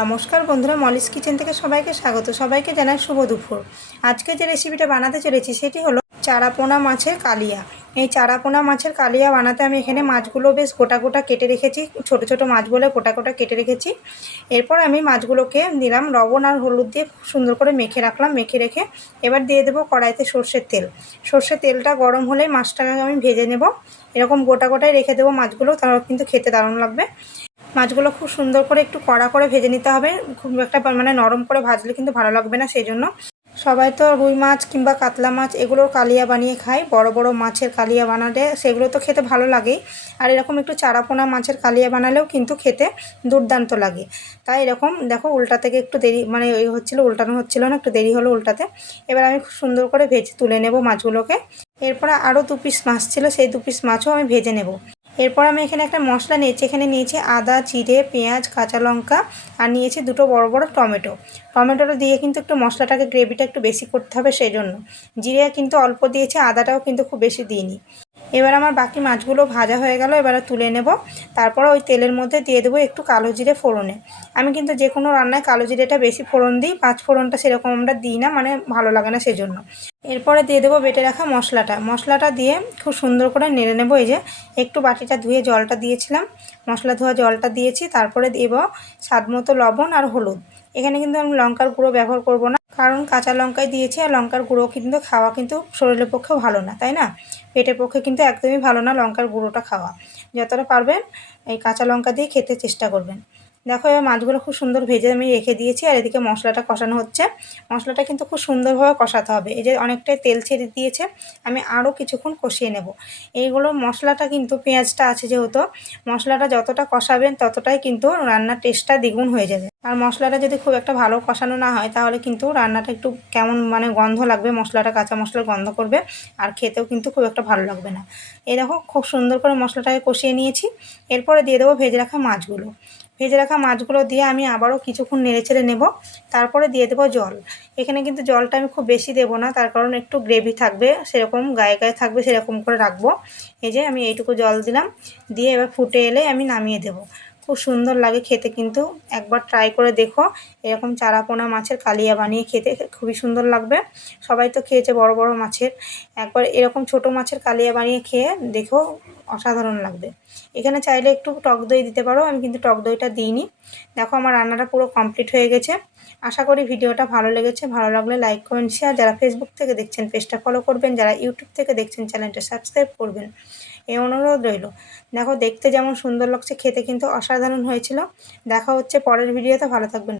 নমস্কার বন্ধুরা, Molly's kitchen থেকে সবাইকে স্বাগত। সবাইকে জানাই শুভ দুপুর। আজকে যে রেসিপিটা বানাতে চলেছি সেটি হলো চারাপোনা মাছের কালিয়া। এই চারাপোনা মাছের কালিয়া বানাতে আমি এখানে মাছগুলো বেশ গোটা গোটা কেটে রেখেছি, ছোট ছোট মাছ বলে গোটা গোটা কেটে রেখেছি। এরপর আমি মাছগুলোকে দিলাম লবণ আর হলুদ দিয়ে খুব সুন্দর করে মেখে রাখলাম। মেখে রেখে এবার দিয়ে দেবো কড়াইতে সর্ষের তেল। সর্ষের তেলটা গরম হলে মাছটাকে আমি ভেজে নেব। এরকম গোটা গোটাই রেখে দেবো মাছগুলো, তাহলে কিন্তু খেতে দারুণ লাগবে। মাছগুলো খুব সুন্দর করে একটু কড়া করে ভেজে নিতে হবে। খুব একটা নরম করে ভাজলে কিন্তু ভালো লাগবে না। সেই জন্য সবাই তো রুই মাছ কিংবা কাতলা মাছ এগুলোর কালিয়া বানিয়ে খায়। বড় বড় মাছের কালিয়া বানালে সেগুলো তো খেতে ভালো লাগেই, আর এরকম একটু চারাপোনা মাছের কালিয়া বানালেও কিন্তু খেতে দুর্দান্ত লাগে। তাই এরকম দেখো, উল্টা থেকে একটু দেরি উল্টানো হচ্ছিলো না, একটু দেরি হলো উল্টাতে। এবার আমি খুব সুন্দর করে ভেজে তুলে নেব মাছগুলোকে। এরপর আরও 2 পিস মাছ ছিল, সেই 2 পিস মাছও আমি ভেজে নেব। এরপর আমি এখানে একটা মশলা নিয়েছি। এখানে নিয়েছি আদা, জিরে, পেঁয়াজ, কাঁচা লঙ্কা, আর নিয়েছি 2টো বড় বড় টমেটো। টমেটোটা দিয়ে কিন্তু একটু মশলাটাকে গ্রেভিটা একটু বেশি করতে হবে, সেই জন্য জিরে কিন্তু অল্প দিয়েছি, আদাটাও কিন্তু খুব বেশি দিইনি। এবার আমার বাকি মাছগুলো ভাজা হয়ে গেল, এবারে তুলে নেব। তারপর ওই তেলের মধ্যে দিয়ে দেবো একটু কালো জিরে ফোড়নে। আমি কিন্তু যে কোনো রান্নায় কালো জিরেটা বেশি ফোড়ন দিই, 5 ফোড়নটা সেরকম আমরা দিই না, ভালো লাগে না সেজন্য। এরপরে দিয়ে দেবো বেটে রাখা মশলাটা দিয়ে খুব সুন্দর করে নেড়ে নেব। এই যে একটু বাটিটা ধুয়ে জলটা দিয়েছিলাম, মশলা ধোয়া জলটা দিয়েছি। তারপরে দেব স্বাদ মতো লবণ আর হলুদ। এখানে কিন্তু আমি লঙ্কার গুঁড়ো ব্যবহার করব না, কারণ কাঁচা লঙ্কায় দিয়েছি, আর লঙ্কার গুঁড়ো কিন্তু খাওয়া কিন্তু শরীরের পক্ষেও ভালো না, তাই না? পেটের পক্ষে কিন্তু একদমই ভালো না লঙ্কার গুঁড়োটা খাওয়া। যতটা পারবেন এই কাঁচা লঙ্কা দিয়ে খেতে চেষ্টা করবেন। দেখো, এবার মাছগুলো খুব সুন্দর ভেজে আমি রেখে দিয়েছি, আর এদিকে মশলাটা কষানো হচ্ছে। মশলাটা কিন্তু খুব সুন্দরভাবে কষাতে হবে। এই যে অনেকটাই তেল ছেড়ে দিয়েছে, আমি আরও কিছুক্ষণ কষিয়ে নেব। এইগুলো মশলাটা কিন্তু পেঁয়াজটা আছে যেহেতু, মশলাটা যতটা কষাবেন ততটাই কিন্তু রান্নার টেস্টটা দ্বিগুণ হয়ে যাবে। আর মশলাটা যদি খুব একটা ভালো কষানো না হয় তাহলে কিন্তু রান্নাটা একটু কেমন গন্ধ লাগবে, মশলাটা কাঁচা মশলার গন্ধ করবে, আর খেতেও কিন্তু খুব একটা ভালো লাগবে না। এই দেখো, খুব সুন্দর করে মশলাটাকে কষিয়ে নিয়েছি। এরপরে দিয়ে দেবো ভেজে রাখা মাছগুলো দিয়ে আমি আবারও কিছুক্ষণ নেড়েচেড়ে নেব। তারপরে দিয়ে দেবো জল। এখানে কিন্তু জলটা আমি খুব বেশি দেবো না, তার কারণ একটু গ্রেভি থাকবে, সেরকম গায়ে গায়ে থাকবে, সেরকম করে রাখবো। এই যে আমি এইটুকু জল দিলাম, দিয়ে এবার ফুটে এলে আমি নামিয়ে দেবো। খুব সুন্দর লাগে খেতে, কিন্তু একবার ট্রাই করে দেখো। এরকম চারাপোনা মাছের কালিয়া বানিয়ে খেতে খুবই সুন্দর লাগবে। সবাই তো খেয়েছে বড় বড় মাছের, একবার এরকম ছোট মাছের কালিয়া বানিয়ে খেয়ে দেখো, অসাধারণ লাগবে। এখানে চাইলে একটু টক দই দিতে পারো, আমি কিন্তু টক দইটা দিইনি। দেখো, আমার রান্নাটা পুরো কমপ্লিট হয়ে গেছে। আশা করি ভিডিওটা ভালো লেগেছে। ভালো লাগলে লাইক, কমেন্ট, শেয়ার। যারা ফেসবুক থেকে দেখছেন পেজটা ফলো করবেন, যারা ইউটিউব থেকে দেখছেন চ্যানেলটা সাবস্ক্রাইব করবেন, এই অনুরোধ রইল। দেখো, দেখতে যেমন সুন্দর লাগছে, খেতে কিন্তু অসাধারণ হয়েছিল। দেখা হচ্ছে পরের ভিডিওতে। ভালো থাকবেন।